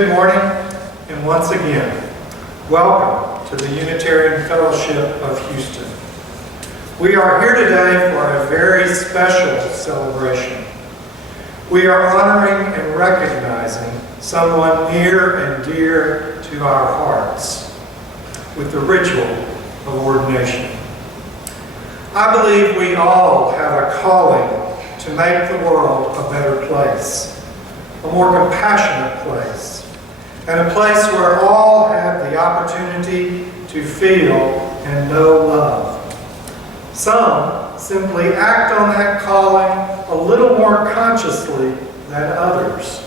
Good morning, and once again, welcome to the Unitarian Fellowship of Houston. We are here today for a very special celebration. We are honoring and recognizing someone near and dear to our hearts with the ritual of ordination. I believe we all have a calling to make the world a better place, a more compassionate place, and a place where all have the opportunity to feel and know love. Some simply act on that calling a little more consciously than others.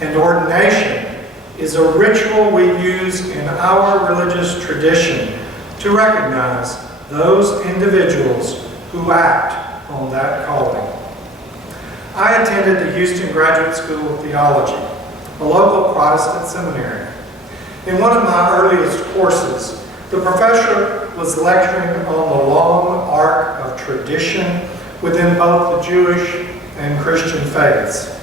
And ordination is a ritual we use in our religious tradition to recognize those individuals who act on that calling. I attended the Houston Graduate School of Theology, a local Protestant seminary. In one of my earliest courses, the professor was lecturing on the long arc of tradition within both the Jewish and Christian faiths.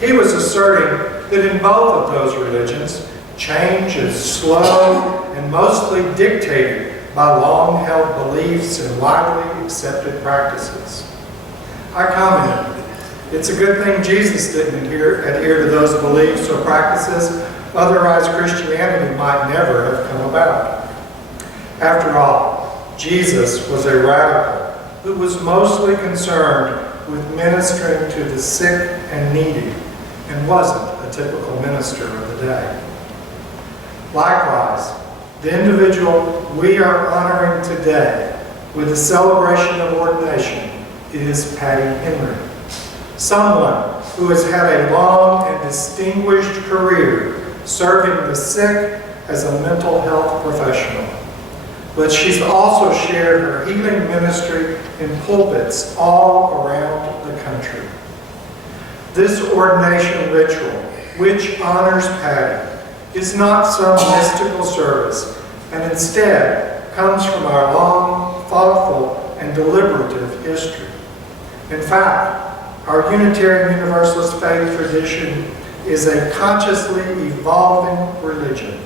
He was asserting that in both of those religions, change is slow and mostly dictated by long-held beliefs and widely accepted practices. I commented, it's a good thing Jesus didn't adhere to those beliefs or practices, otherwise Christianity might never have come about. After all, Jesus was a radical who was mostly concerned with ministering to the sick and needy and wasn't a typical minister of the day. Likewise, the individual we are honoring today with the celebration of ordination is Patti Henry, someone who has had a long and distinguished career serving the sick as a mental health professional. But she's also shared her healing ministry in pulpits all around the country. This ordination ritual, which honors Patti, is not some mystical service, and instead comes from our long, thoughtful, and deliberative history. In fact, our Unitarian Universalist faith tradition is a consciously evolving religion.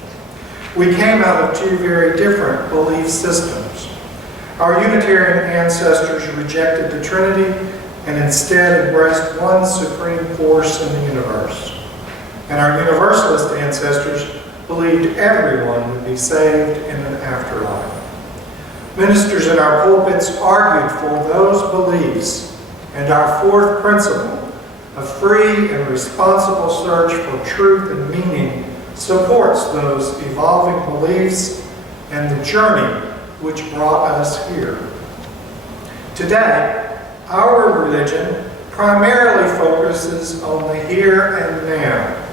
We came out of two very different belief systems. Our Unitarian ancestors rejected the Trinity and instead embraced one supreme force in the universe. And our Universalist ancestors believed everyone would be saved in an afterlife. Ministers in our pulpits argued for those beliefs, and our fourth principle, a free and responsible search for truth and meaning, supports those evolving beliefs and the journey which brought us here. Today, our religion primarily focuses on the here and now,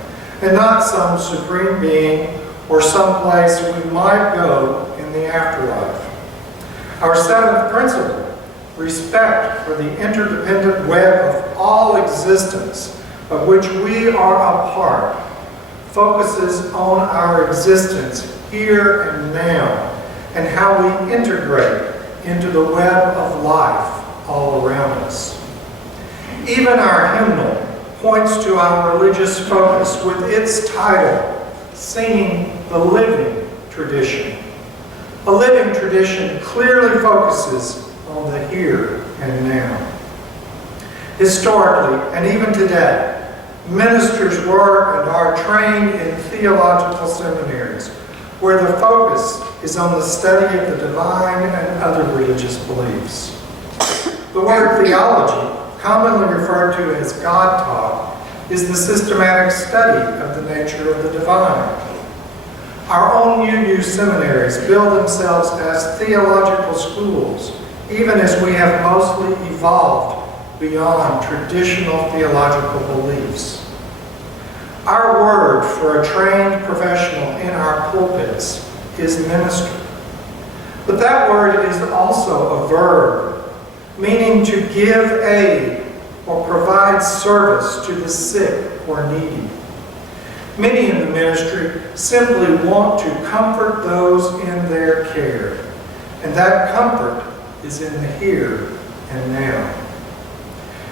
and not some supreme being or some place we might go in the afterlife. Our seventh principle, respect for the interdependent web of all existence of which we are a part, focuses on our existence here and now and how we integrate into the web of life all around us. Even our hymnal points to our religious focus with its title, Singing the Living Tradition. A living tradition clearly focuses on the here and now. Historically, and even today, ministers were and are trained in theological seminaries where the focus is on the study of the divine and other religious beliefs. The word theology, commonly referred to as God-taught, is the systematic study of the nature of the divine. Our own UU seminaries build themselves as theological schools, even as we have mostly evolved beyond traditional theological beliefs. Our word for a trained professional in our pulpits is minister. But that word is also a verb, meaning to give aid or provide service to the sick or needy. Many in the ministry simply want to comfort those in their care, and that comfort is in the here and now.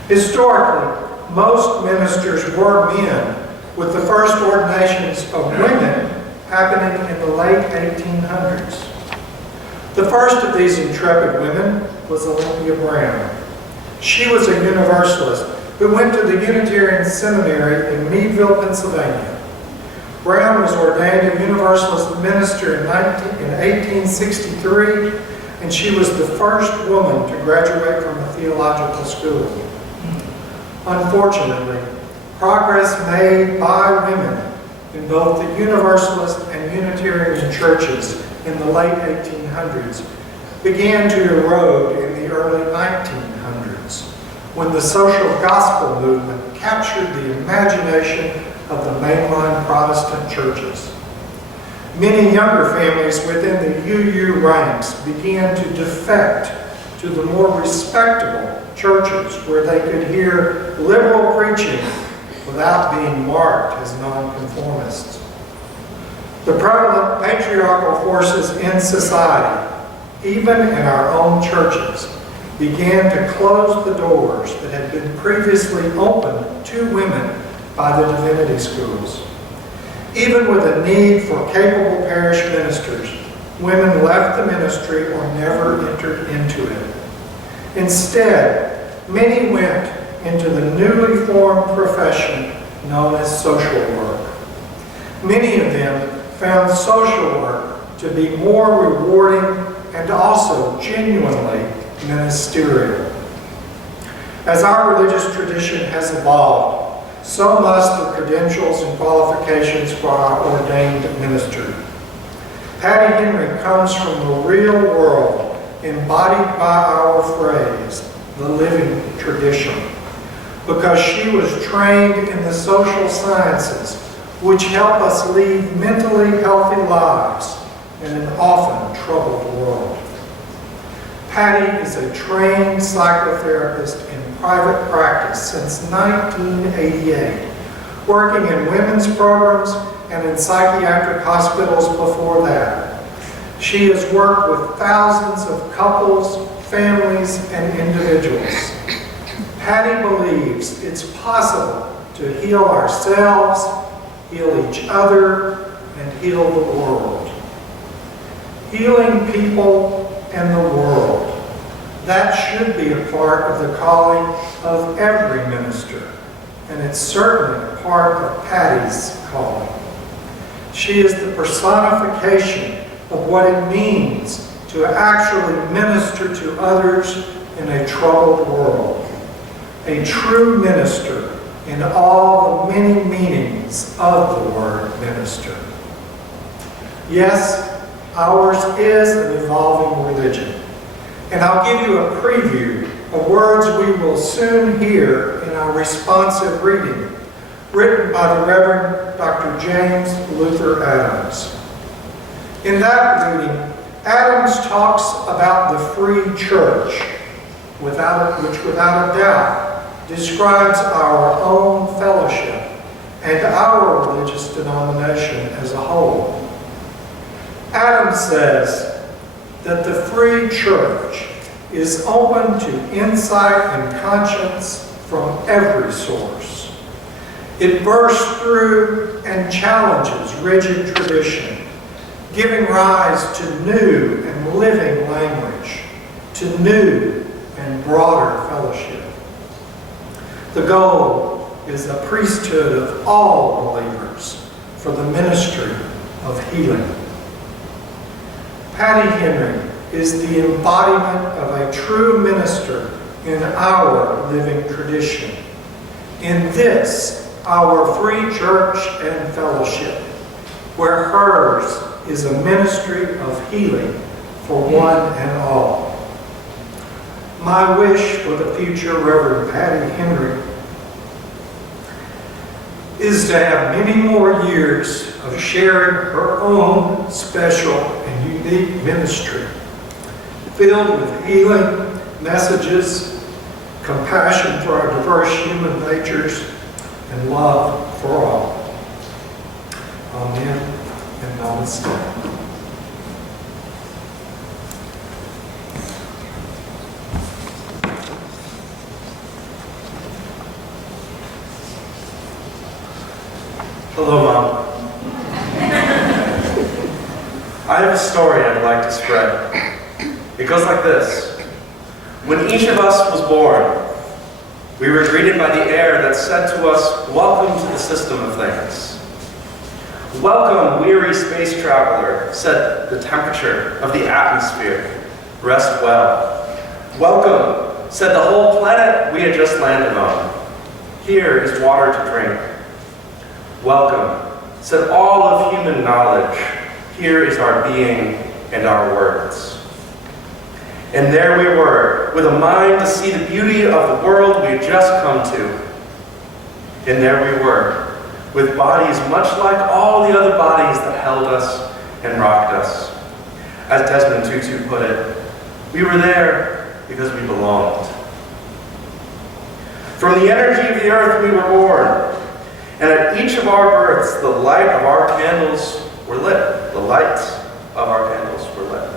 Historically, most ministers were men with the first ordinations of women happening in the late 1800s. The first of these intrepid women was Olympia Brown. She was a Universalist who went to the Unitarian Seminary in Meadville, Pennsylvania. Brown was ordained a Universalist minister in 1863, and she was the first woman to graduate from a theological school. Unfortunately, progress made by women in both the Universalist and Unitarian churches in the late 1800s began to erode in the early 1900s, when the social gospel movement captured the imagination of the mainline Protestant churches. Many younger families within the UU ranks began to defect to the more respectable churches where they could hear liberal preaching without being marked as nonconformists. The prevalent patriarchal forces in society, even in our own churches, began to close the doors that had been previously opened to women by the divinity schools. Even with a need for capable parish ministers, women left the ministry or never entered into it. Instead, many went into the newly formed profession known as social work. Many of them found social work to be more rewarding and also genuinely ministerial. As our religious tradition has evolved, so must the credentials and qualifications for our ordained minister. Patti Henry comes from the real world, embodied by our phrase, the living tradition, because she was trained in the social sciences, which help us lead mentally healthy lives in an often troubled world. Patti is a trained psychotherapist in private practice since 1988, working in women's programs and in psychiatric hospitals before that. She has worked with thousands of couples, families, and individuals. Patti believes it's possible to heal ourselves, heal each other, and heal the world. Healing people and the world. That should be a part of the calling of every minister, and it's certainly a part of Patti's calling. She is the personification of what it means to actually minister to others in a troubled world. A true minister in all the many meanings of the word minister. Yes, ours is an evolving religion. And I'll give you a preview of words we will soon hear in our responsive reading, written by the Reverend Dr. James Luther Adams. In that reading, Adams talks about the free church, which without a doubt describes our own fellowship and our religious denomination as a whole. Adams says that the free church is open to insight and conscience from every source. It bursts through and challenges rigid tradition, giving rise to new and living language, to new and broader fellowship. The goal is the priesthood of all believers for the ministry of healing. Patti Henry is the embodiment of a true minister in our living tradition. In this, our free church and fellowship, where hers is a ministry of healing for one and all. My wish for the future Reverend Patti Henry is to have many more years of sharing her own special and unique ministry, filled with healing messages, compassion for our diverse human natures, and love for all. Amen and namaste. I have a story I'd like to spread. It goes like this. When each of us was born, we were greeted by the air that said to us, "Welcome to the system of things." "Welcome, weary space traveler," said the temperature of the atmosphere. "Rest well." "Welcome," said the whole planet we had just landed on. "Here is water to drink." "Welcome," said all of human knowledge. "Here is our being and our words." And there we were, with a mind to see the beauty of the world we had just come to. And there we were, with bodies much like all the other bodies that held us and rocked us. As Desmond Tutu put it, we were there because we belonged. From the energy of the earth we were born, and at each of our births the light of our candles were lit. The lights of our candles were lit.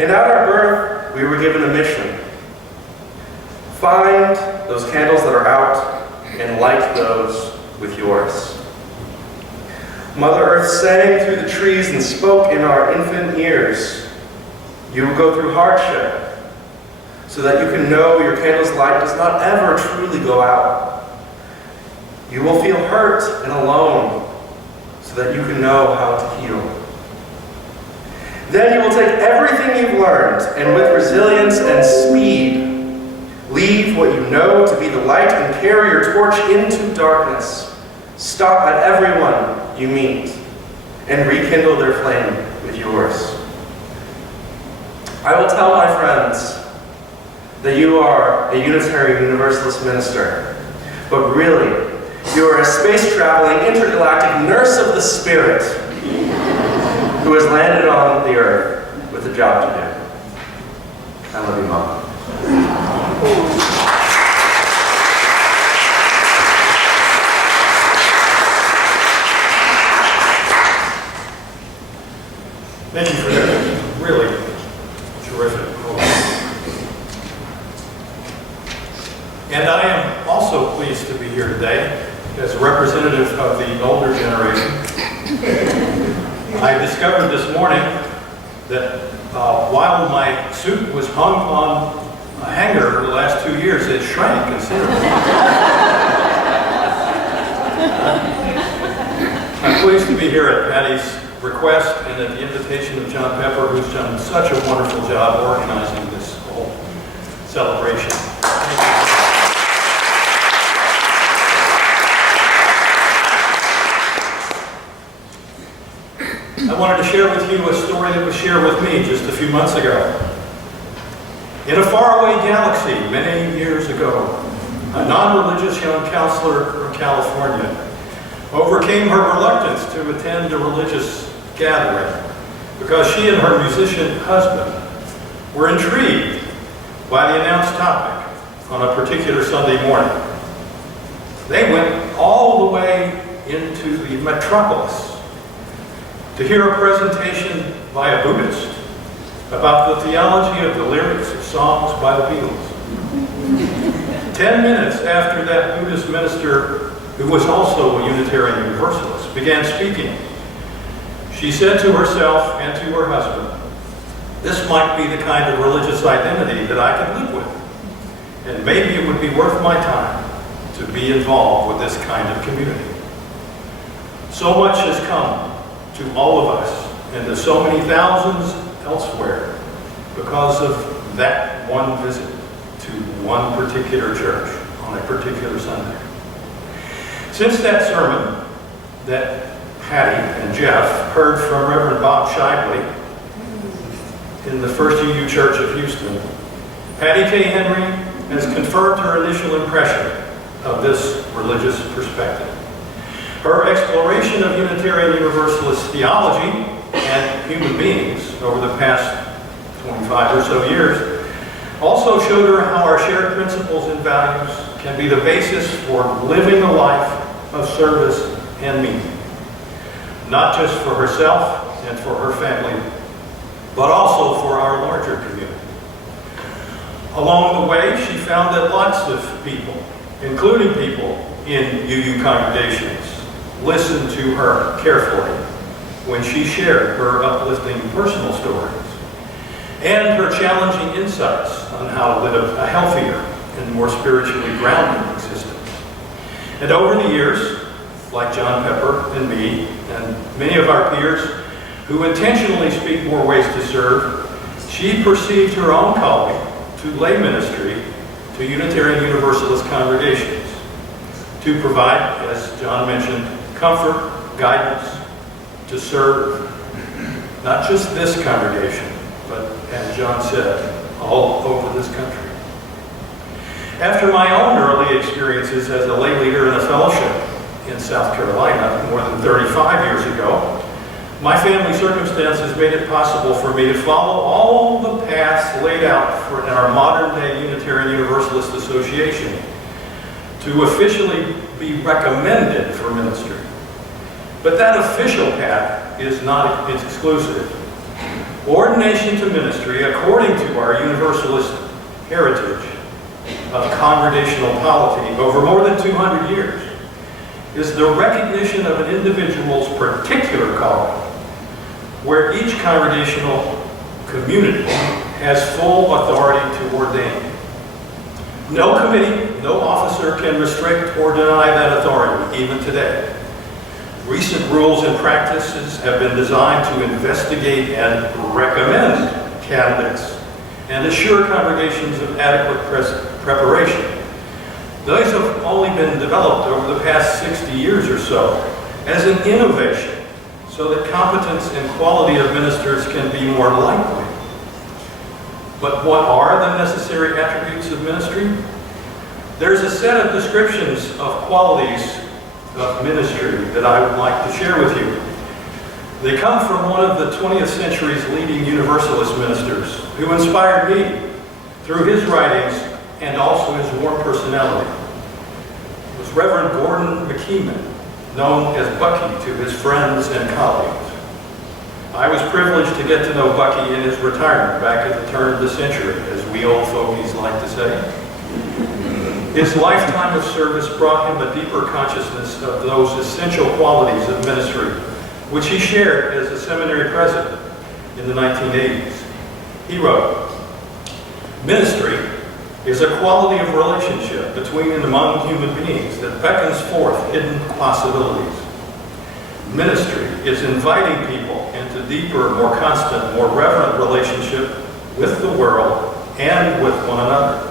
And at our birth we were given a mission. Find those candles that are out and light those with yours. Mother Earth sang through the trees and spoke in our infant ears. You will go through hardship so that you can know your candle's light does not ever truly go out. You will feel hurt and alone so that you can know how to heal. Then you will take everything you've learned and with resilience and speed, leave what you know to be the light and carry your torch into darkness. Stop at everyone you meet and rekindle their flame with yours. I will tell my friends that you are a Unitarian Universalist minister, but really, you are a space-traveling, intergalactic nurse of the Spirit who has landed on the earth with a job to do. I love you, Mom. Thank you for that really terrific quote. And I am also pleased to be here today as a representative of the older generation. I discovered this morning that while my suit was hung on a hanger for the last 2 years, it shrank considerably. I'm pleased to be here at Patti's request and at the invitation of John Pepper, who's done such a wonderful job organizing this whole celebration. I wanted to share with you a story that was shared with me just a few months ago. In a faraway galaxy many years ago, a non-religious young counselor from California overcame her reluctance to attend a religious gathering because she and her musician husband were intrigued by the announced topic on a particular Sunday morning. They went all the way into the metropolis to hear a presentation by a Buddhist about the theology of the lyrics of songs by the Beatles. 10 minutes after that Buddhist minister, who was also a Unitarian Universalist, began speaking, she said to herself and to her husband, "This might be the kind of religious identity that I can live with, and maybe it would be worth my time to be involved with this kind of community." So much has come to all of us and to so many thousands elsewhere because of that one visit to one particular church on a particular Sunday. Since that sermon that Patti and Jeff heard from Reverend Bob Shively in the First UU Church of Houston, Patti Kay Henry has confirmed her initial impression of this religious perspective. Her exploration of Unitarian Universalist theology and human beings over the past 25 or so years also showed her how our shared principles and values can be the basis for living a life of service and meaning, not just for herself and for her family, but also for our larger community. Along the way, she found that lots of people, including people in UU congregations, listened to her carefully when she shared her uplifting personal stories and her challenging insights on how to live a healthier and more spiritually grounded existence. And over the years, like John Pepper and me and many of our peers who intentionally speak more ways to serve, she perceived her own calling to lay ministry to Unitarian Universalist congregations, to provide, as John mentioned, comfort, guidance, to serve not just this congregation, but, as John said, all over this country. After my own early experiences as a lay leader in a fellowship in South Carolina more than 35 years ago, my family circumstances made it possible for me to follow all the paths laid out in our modern-day Unitarian Universalist Association to officially be recommended for ministry. But that official path is not exclusive. Ordination to ministry, according to our Universalist heritage of congregational polity over more than 200 years, is the recognition of an individual's particular calling, where each congregational community has full authority to ordain. No committee, no officer can restrict or deny that authority, even today. Recent rules and practices have been designed to investigate and recommend candidates and assure congregations of adequate preparation. Those have only been developed over the past 60 years or so as an innovation so that competence and quality of ministers can be more likely. But what are the necessary attributes of ministry? There's a set of descriptions of qualities of ministry that I would like to share with you. They come from one of the 20th century's leading Universalist ministers who inspired me through his writings and also his warm personality. It was Reverend Gordon McKeeman, known as Bucky to his friends and colleagues. I was privileged to get to know Bucky in his retirement back at the turn of the century, as we old fogies like to say. His lifetime of service brought him a deeper consciousness of those essential qualities of ministry, which he shared as a seminary president in the 1980s. He wrote, "Ministry is a quality of relationship between and among human beings that beckons forth hidden possibilities. Ministry is inviting people into deeper, more constant, more reverent relationship with the world and with one another.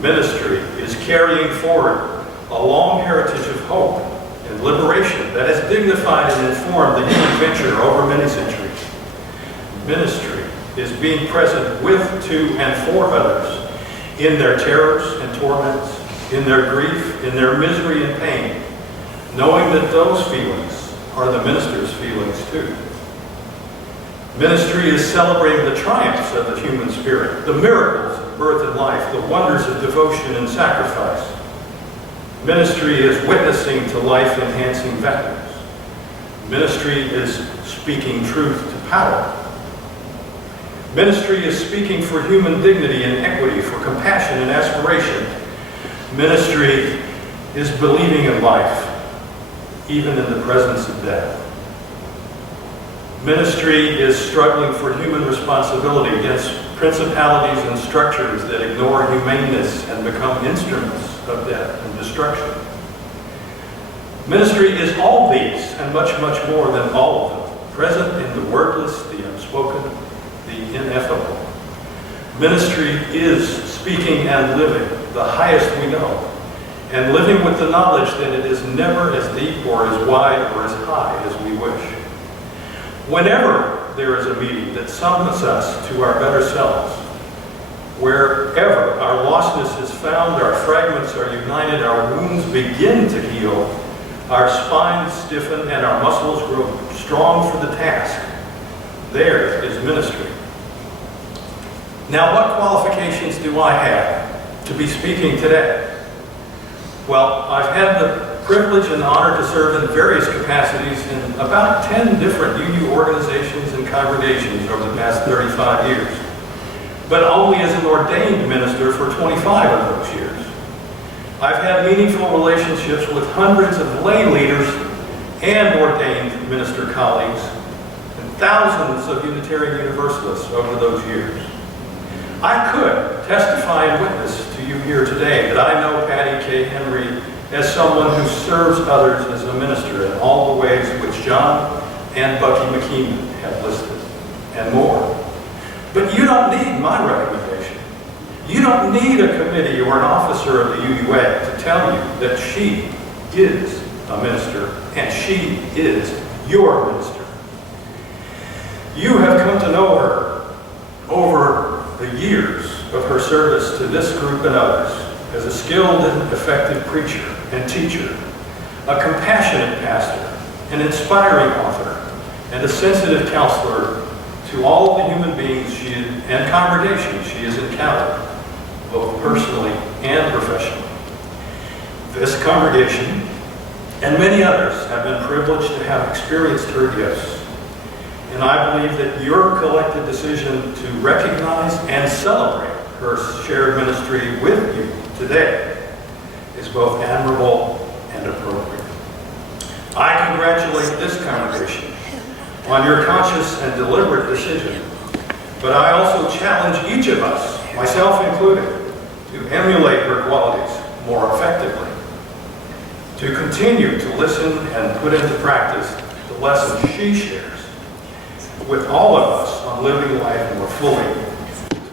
Ministry is carrying forward a long heritage of hope and liberation that has dignified and informed the human venture over many centuries. Ministry is being present with, to, and for others in their terrors and torments, in their grief, in their misery and pain, knowing that those feelings are the minister's feelings too. Ministry is celebrating the triumphs of the human spirit, the miracles of birth and life, the wonders of devotion and sacrifice. Ministry is witnessing to life-enhancing values. Ministry is speaking truth to power. Ministry is speaking for human dignity and equity, for compassion and aspiration. Ministry is believing in life, even in the presence of death. Ministry is struggling for human responsibility against principalities and structures that ignore humaneness and become instruments of death and destruction. Ministry is all these and much, much more than all of them, present in the wordless, the unspoken, the ineffable. Ministry is speaking and living the highest we know, and living with the knowledge that it is never as deep or as wide or as high as we wish. Whenever there is a meeting that summons us to our better selves, wherever our lostness is found, our fragments are united, our wounds begin to heal, our spines stiffen, and our muscles grow strong for the task, there is ministry. Now, what qualifications do I have to be speaking today? Well, I've had the privilege and honor to serve in various capacities in about 10 different UU organizations and congregations over the past 35 years, but only as an ordained minister for 25 of those years. I've had meaningful relationships with hundreds of lay leaders and ordained minister colleagues, and thousands of Unitarian Universalists over those years. I could testify and witness to you here today that I know Patti Kay Henry as someone who serves others as a minister in all the ways which John and Bucky McKeeman have listed, and more. But you don't need my recommendation. You don't need a committee or an officer of the UUA to tell you that she is a minister and she is your minister. You have come to know her over the years of her service to this group and others as a skilled and effective preacher and teacher, a compassionate pastor, an inspiring author, and a sensitive counselor to all the human beings and congregations she has encountered, both personally and professionally. This congregation and many others have been privileged to have experienced her gifts. And I believe that your collective decision to recognize and celebrate her shared ministry with you today is both admirable and appropriate. I congratulate this congregation on your conscious and deliberate decision, but I also challenge each of us, myself included, to emulate her qualities more effectively, to continue to listen and put into practice the lessons she shares with all of us on living life more fully,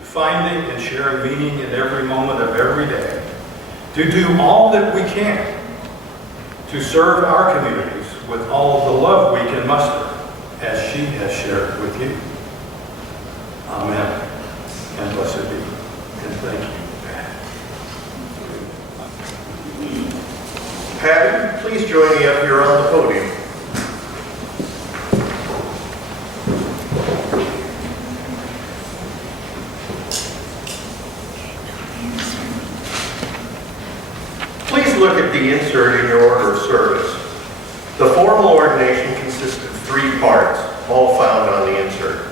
finding and sharing meaning in every moment of every day, to do all that we can to serve our communities with all of the love we can muster, as she has shared with you. Amen. And blessed be. And thank you, Pat. Patty, please join me up here on the podium. Please look at the insert in your order of service. The formal ordination consists of 3 parts, all found on the insert.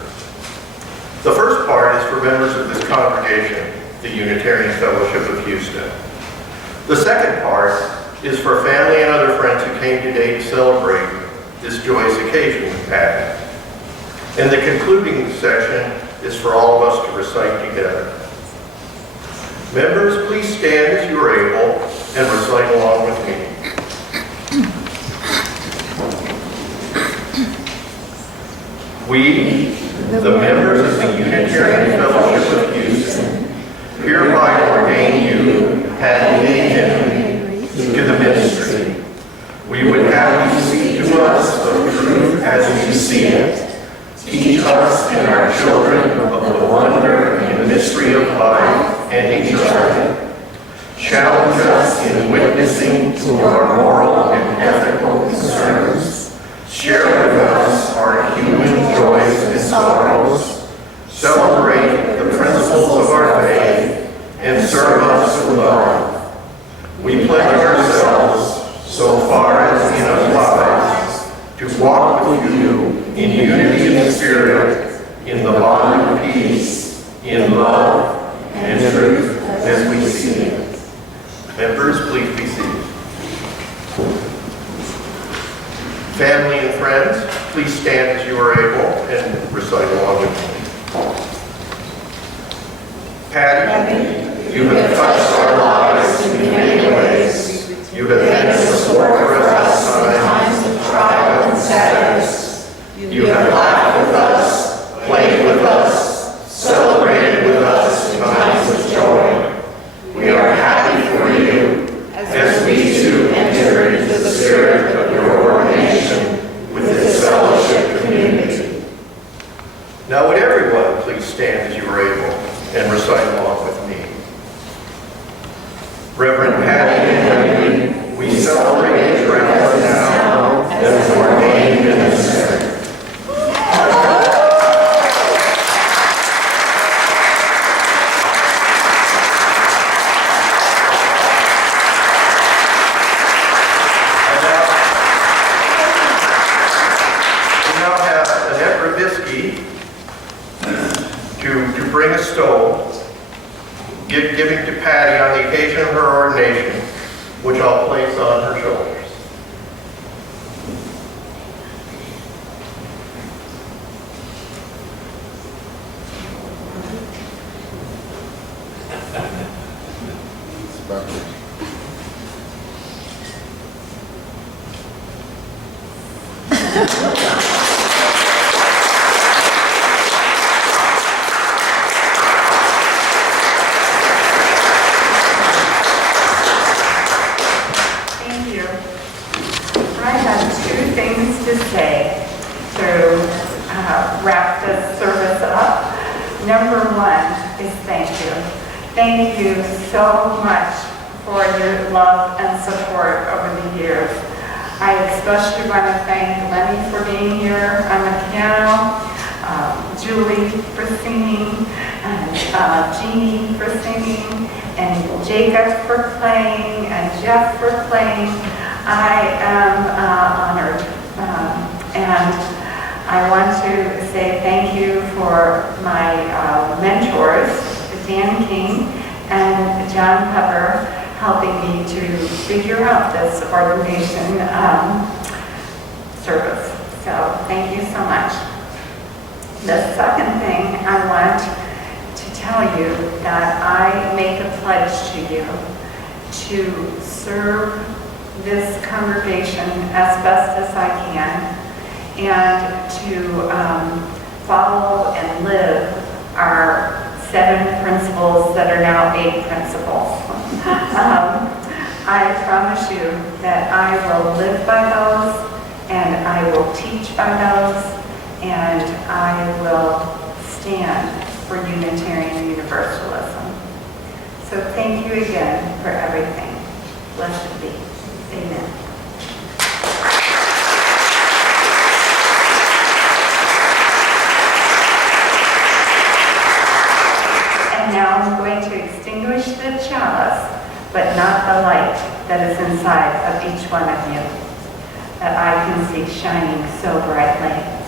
The first part is for members of this congregation, the Unitarian Fellowship of Houston. The second part is for family and other friends who came today to celebrate this joyous occasion with Patty. And the concluding section is for all of us to recite together. Members, please stand as you are able and recite along with me. We, the members of the Unitarian Fellowship of Houston, hereby ordain you, Patti Kay Henry, to the ministry. We would have you speak to us of truth as you see it. Teach us and our children of the wonder and mystery of life and eternity. Challenge us in witnessing to our moral and ethical concerns. Share with us our human joys and sorrows. Celebrate the principles of our faith and serve us with love. We pledge ourselves, so far as in us lies, to walk with you in unity of spirit, in the bond of peace, in love and truth as we see it. Members, please be seated. Family and friends, please stand as you are able and recite along with me. Patty, you have touched our lives in many ways. You have been a support for us in times of trial and sadness. You have laughed with us, played with us, celebrated with us in times of joy. We are happy for you as we too enter into the spirit of your ordination with this fellowship community. Now would everyone please stand as you are able and recite along with me. Reverend Patti Henry, we celebrate your presence now as an ordained minister. To bring a stole, giving to Patty on the occasion of her ordination, which I'll place on her shoulders. Thank you. I have two things to say to wrap this service up. Number one is thank you. Thank you so much for your love and support over the years. I especially want to thank Lenny for being here on the piano, Julie for singing, and Jeannie for singing, and Jacob for playing, and Jeff for playing. I am honored. And I want to say thank you for my mentors, Dan King and John Pepper, helping me to figure out this ordination service. So thank you so much. The second thing I want to tell you that I make a pledge to you to serve this congregation as best as I can and to follow and live our 7 principles that are now 8 principles. I promise you that I will live by those, and I will teach by those, and I will stand for Unitarian Universalism. So thank you again for everything. Blessed be. Amen. And now I'm going to extinguish the chalice, but not the light that is inside of each one of you, that I can see shining so brightly.